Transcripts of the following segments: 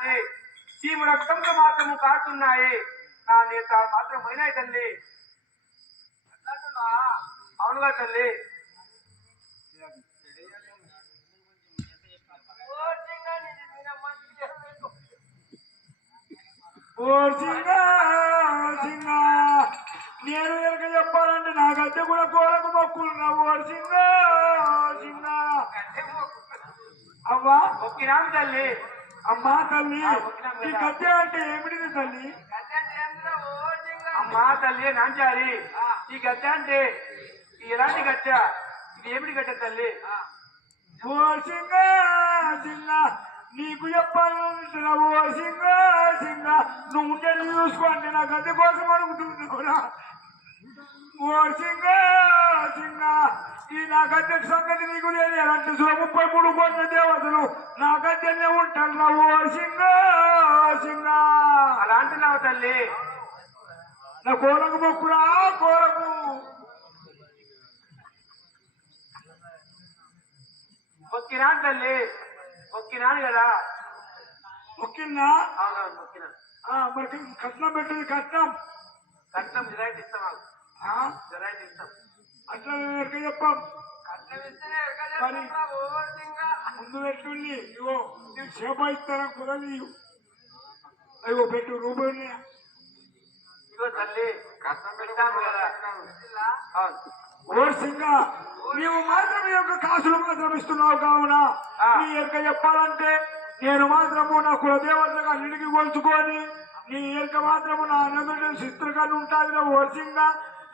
కాచి చీము రక్తంతో మాత్రము కారుతున్నాయి. నా నేత్రాలు మాత్రం పోయినాయి తల్లి. అవునుగా తల్లి. నేను ఎనక చెప్పాలంటే నా గద్దె కూడా కోరకు మొక్కులున్నావు. అవ్వా మొక్కినాము తల్లి. అమ్మా తల్లి, ఈ గద్దె అంటే ఏమిటిది తల్లి? అమ్మా తల్లి నాంచారి, ఈ గద్దె అంటే ఎలాంటి గద్దె? ఇది ఏమిటి గద్దె తల్లి? ఓ సింగా సింగా నీకు చెప్పాలంటున్నావు. ఓ సింగా సింగా నువ్వు ఉంటే చూసుకో అంటే నా గద్దె కోసం అడుగుతుంది కూడా. ఓ సింగా సింగా ఈ నా గద్దె సంగతి నీకు తెలియాలంటే 33 కోట్ల దేవతలు నా గద్దెనే ఉంటారు. ఓ సింగా సింగా అలా అంటున్నావు తల్లి. నా కోరకు మొక్కురా కోరకు. మొక్కినాను తల్లి, మొక్కినాను కదా. మొక్కిందా? అవునవును మొక్కినాను. మరి కట్నం పెట్టింది కట్నం. కట్నం జరాయితీ ఇస్తాం, జరాయితీ ఇస్తాం. అట్లా ఎరక చెప్పాం. మరి ముందు పెట్టుండి ఇగో నేను సేప ఇస్తాను కుదరదు. అయ్యో పెట్టు రూపాయి. ఇగో తల్లి కట్నం పెడతాము కదా. ఓ సింగా నీవు మాత్రం ఈ యొక్క కాసులు మాత్రం ఇస్తున్నావు కావున నీ ఎరక చెప్పాలంటే నేను మాత్రము నా కులదేవతగా నిడికి కొలుచుకొని నీ ఎరక మాత్రము నా అన్నదుడి చిత్రకాన్ని ఉంటుంది. ఓ సింగా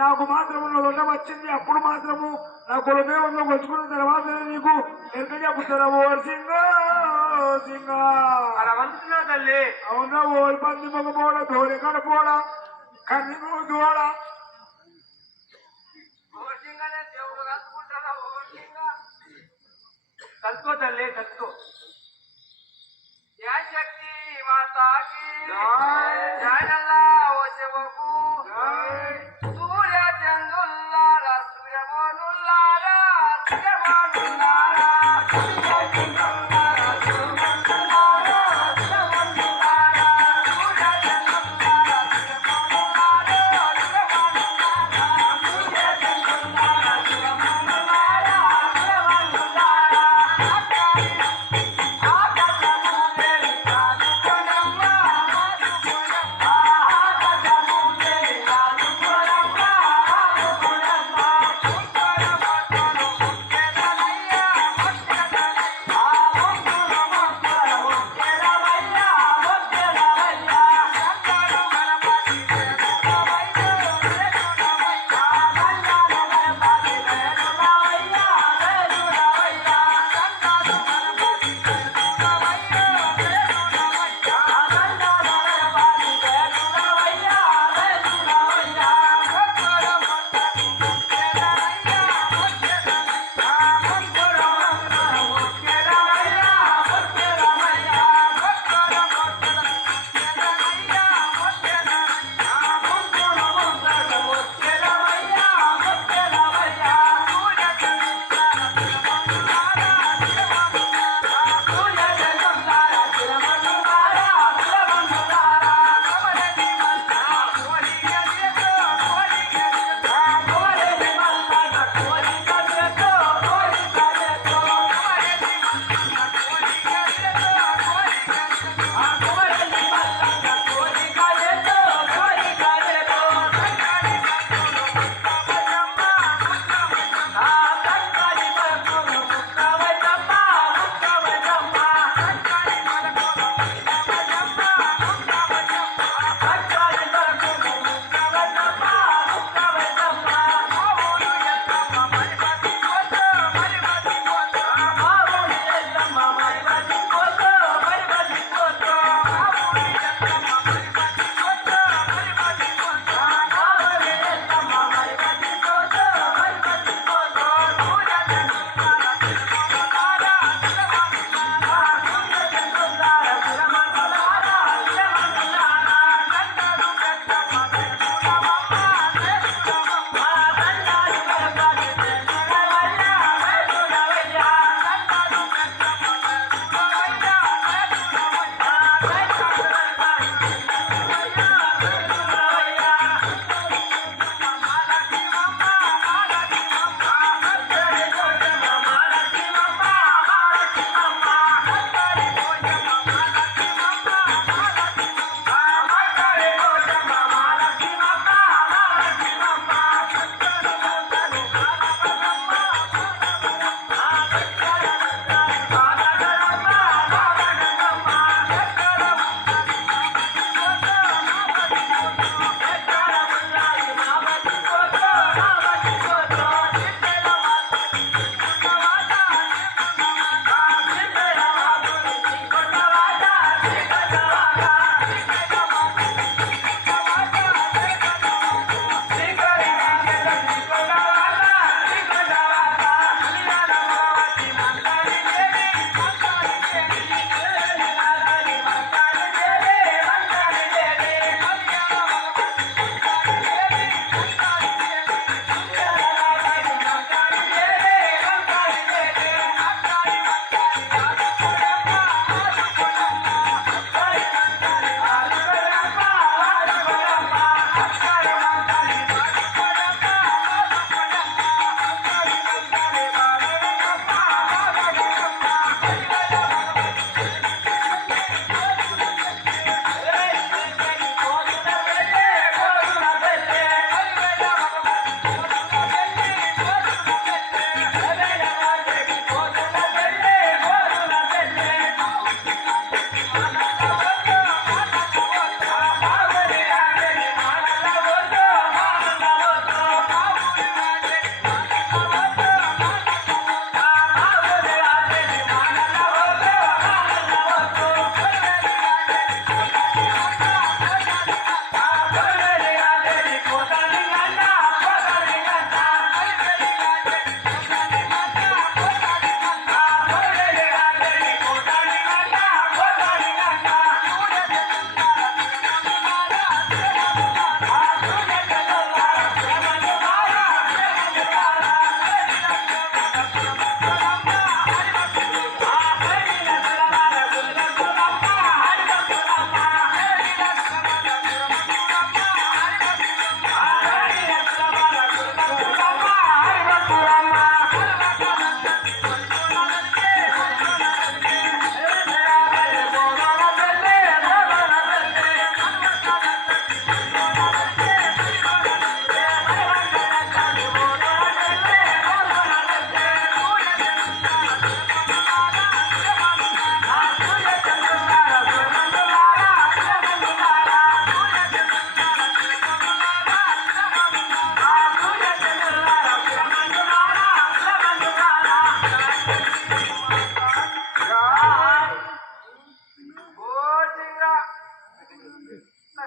నాకు మాత్రము నా దొండ వచ్చింది. అప్పుడు మాత్రము నా కులదేవతలో కొలుచుకున్న తర్వాత నీకు ఎరక చెప్పుతారా. ఓ సింగా సింగా అలా వండుతున్నావు తల్లి. అవునా? ఓ పంది మొగపోడ ధోని కడపోడ కన్ను దోడ కలుసుకో తల్లి కలుసుకో. జయ శక్తి మాతాకి జయనల్లా ఓ శివకు సూర్య చంద్రుల్లారా సూర్యమోనుల్లారా సూర్యమోనుల్లారా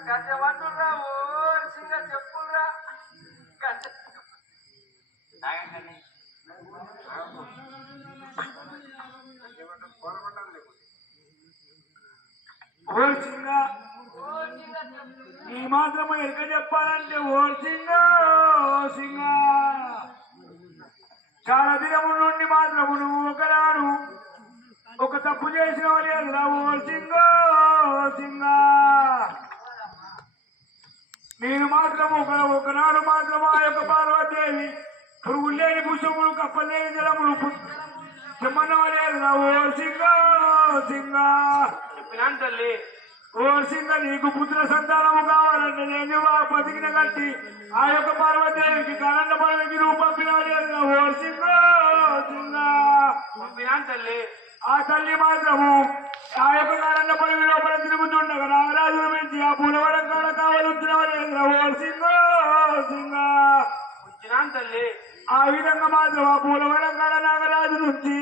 గజమంటుర్రా ఓ సింగ చెప్పుర్రా గజ ఓర్సింగా నీ మాత్రము ఎరక చెప్పాలంటే ఓర్సింగా సింగా చాలా దినముల నుండి మాత్రము నువ్వు ఒకనాడు ఒక తప్పు చేసిన లేదురా ఓర్సింగా సింగా నేను మాత్రము ఒకనాడు మాత్రము ఆ యొక్క పార్వతీదేవి పురుగులు లేని పుష్పములు కప్పలేని జలములు చెమ్మనవలేదురా ఓర్సింగా సింగా చెప్పినాను తల్లి. ఓర్సింగ నీకు పుత్ర సంతానము కావాలంటే నేను బతికిన కట్టి ఆ యొక్క పార్వతీదేవికి కరెంట పదవికి నువ్వు పంపినాడు ఓర్సింగ పంపినాను తల్లి. ఆ తల్లి మాత్రము ఆ యొక్క కరెంట పదవి లోపల తిరుగుతుండగా నాగరాజును మించి ఆ పూలవరం కాడ కావాలంటున్నాడు ఓర్సింగ వచ్చినాను తల్లి. ఆ విధంగా మాత్రం ఆ పూలవరం కాడ నాగరాజు నుంచి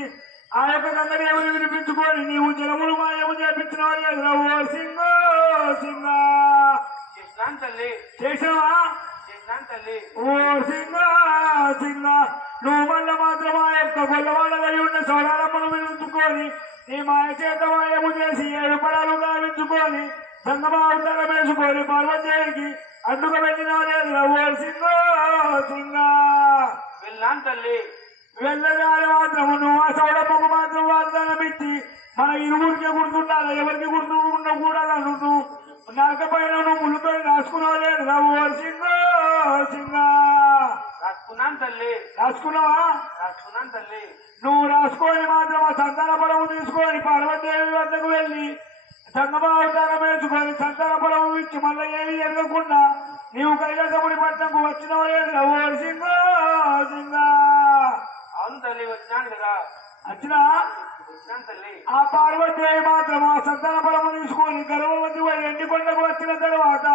ఆ యొక్క గంగదేవుని వినిపించుకొని నీవు జలములు మాయము చేపించినావు ఓ సింగ సింగ చేసినాను తల్లి. చేసావా చేసినాను తల్లి. ఓ సింగ సింగ నువ్వు మళ్ళా మాత్రం ఆ యొక్క గొల్లవాళ్ళ ఉన్న సోడాలమ్మను వినిపించుకొని నీ మాయ చేత మాయము చేసి 7 పడాలు గావించుకొని సంగమావతారం వేసుకొని పార్వతీదేవికి అడ్డుగా పెట్టినావు లేదు ఓ సింగ సింగ వెళ్ళాను తల్లి. వెళ్ళగానే మాత్రము నువ్వు ఆ సౌడమ్మకు మాత్రం వాగ్దానం ఇచ్చి మన ఇరువురికి గుర్తుండాలి ఎవరికి గుర్తు ఉండకూడదు నువ్వు నరకపోయినా నువ్వు ముళ్ళుతో రాసుకున్నావు ఓ సింగ సింగ రాసుకున్నాను తల్లి. రాసుకున్నావా రాసుకున్నాను తల్లి. నువ్వు రాసుకొని మాత్రం ఆ సంతాన పొలము తీసుకొని పార్వతీదేవి వద్దకు వెళ్ళి సంగమావతారం వేసుకొని సంతాన పొలము ఇచ్చి మళ్ళీ ఏమి ఎరగకుండా నీవు కైలాసముడి పట్నంకు వచ్చినావు లేదు ఓ సింగ సింగ అవును తల్లి. వచ్చినాను కదా. వచ్చినా వచ్చినాను తల్లి. ఆ పార్వతీదేవి మాత్రం ఆ సంతాన బలము తీసుకొని గర్భవతి ఎండికొండకు వచ్చిన తర్వాత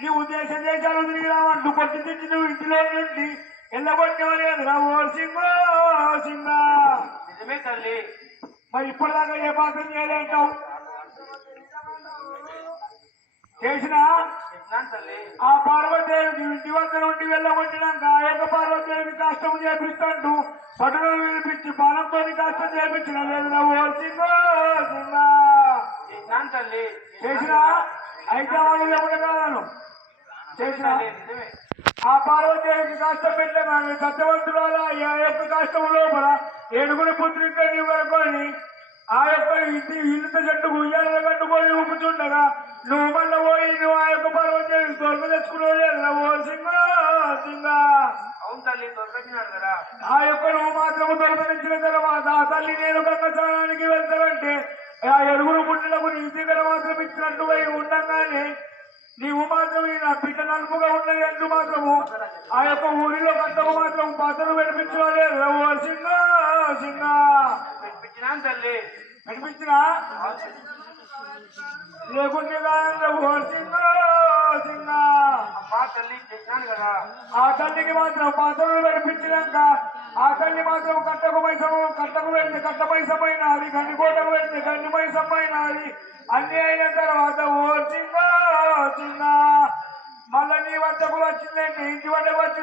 నీ ఉద్దేశ దేశాలు తిరిగి రావంటూ కొట్టి తెచ్చి నువ్వు ఇంటిలో నుండి ఎల్లగొట్టేవారు ఓ సింగ సింగ నిజమే తల్లి. మరి ఇప్పటిదాకా ఏ పాత్ర చేయలేంటావు చేసినా చేసినాను తల్లి. ఆ పార్వతీదేవికి ఇంటి వద్ద నుండి వెళ్ళగొట్టినాక ఆ యొక్క పార్వతీదేవి కష్టం చేపిస్తాడు పట్టుదల వినిపించి బాణంతో కష్టం చేపించిన లేదు ఓ సింగ సింగ చేసినాను తల్లి. చేసినా అయితే వాళ్ళు ఎవరు కాదను చేసిన తల్లి. నిజమే. ఆ పార్వతీదేవికి కష్టం పెట్టగానే సత్యవంతురాల ఆ యొక్క కష్టం లోపల 7 పుత్రికని వరకొని ఆ యొక్క ఇల్లుత చెట్టు ఉయ్యాల కట్టుకొని ఊపుచుండగా నువ్వు మళ్ళీ పోయి నువ్వు ఆ యొక్క పార్వతీదేవి దొరక తెచ్చుకున్నావు ఓ సింగ సింగ అవును తల్లి. దొరకచ్చినాడు కదా. ఆ యొక్క నువ్వు మాత్రము దొరకనిచ్చిన తర్వాత ఆ తల్లి నేను గంగస్నానానికి వెళ్తానంటే ఆ 7 పుట్టినకు నీ దగ్గర మాత్రం ఇచ్చినట్టుగా ఉండగానే నీవు మాత్రం నా బిడ్డ నలుపుగా ఉన్నది అంటూ మాత్రము ఆ యొక్క ఊరిలో కట్టకు మాత్రం పాత్రలు వినిపించలేదు ఓ సింగ సింగ వినిపించినాను తల్లి. వినిపించినా లేకుంటే ఓ సింగ సింగ అమ్మా తల్లి. చేసినాను కదా. ఆ తల్లికి మాత్రం పాత్రలు వినిపించినాక ఆ తల్లి మాత్రం కట్టకు పెడితే కట్ట మైసమైనది గండికోటకు పెడితే గండి మైసమైనది అన్ని అయిన తర్వాత ఓ సింగ సింగ మళ్ళీ నీ వద్దకు వచ్చిందండి ఇంటి వద్దకు వచ్చిన